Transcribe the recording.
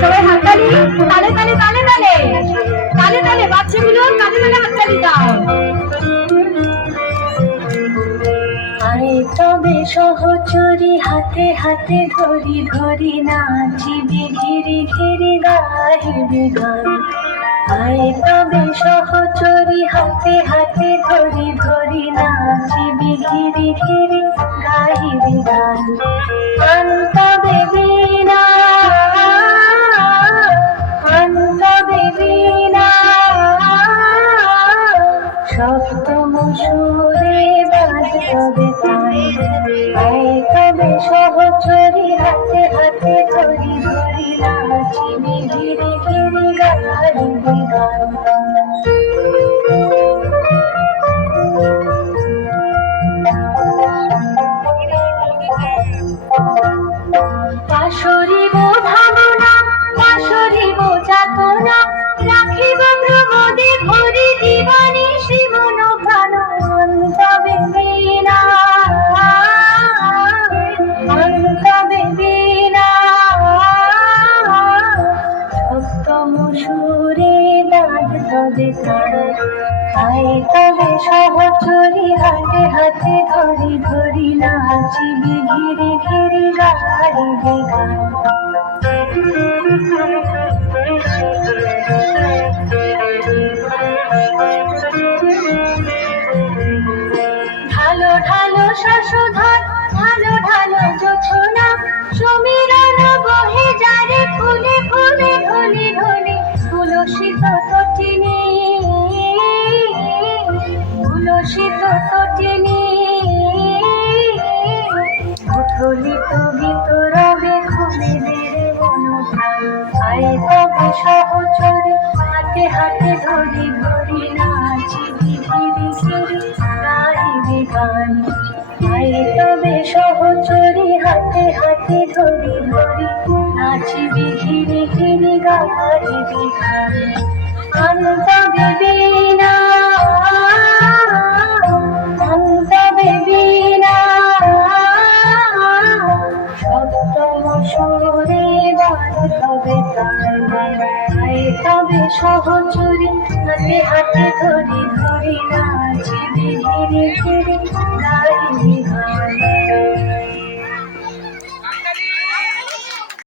সবাই হাততালি, তালে তালে তালে তালে তালে তালে, বাচ্চাগুলো তালে তালে হাততালি দাও। আয় তবে সহচরী, হাতে হাতে ধরি ধরি নাচিবি, ঘিরি ঘিরি গাহিবি গান। আয় তবে সহচরী, হাতে হাতে ধরি ধরি নাচিবি, ঘিরি ঘিরি গাহিবি গান। গান তবে বীণা, গান তবে বীণা, সপ্তম সুরে বাজ তবে তান। আয় তবে সহচরী, হাতে হাতে ধরি ধরি নাচিবি, ঘিরি ঘিরি গাহিবি গান। পাশরিব ভাবনা, পাশরিব যাতনা, রাখিব প্রমোদে ভরি দিবানি শিবন প্রাণ। তবে বীণা, তবে বীণা, সপ্তম সুরে বাজ তবে তান। আয় তবে সহচরী, হাতে হাতে ধরি ধরি নাচিবি, ঘিরি ঘিরি গাহিবি গান। ঢালো ঢালো শশধর, ঢালো ঢালো জোছনা, সমীরণ বহে যারে ফুলে ফুলে ঢলে ঢলে। তুলসিত তটিনী, তুলসিত তটিনী, উথলিত বিতরবে খুলে দেরে মনপ্রাণ। আয় তবে সহচরী, হাতে হাতে ধরি ধরি নাচিবি, ঘিরি ঘিরি গাহিবি গান। আয় তবে সহচরী, হাতে হাতে ধরি ধরি নাচিবি, ঘিরি ঘিরি গাহিবি গান। গান তবে বীণা, গান তবে বীণা, সপ্তম সুরে বাজ তবে তান। আয় তবে সহচরী, হাতে হাতে ধরি ধরি নাচিবি, ঘিরি ঘিরি গাহিবি গান।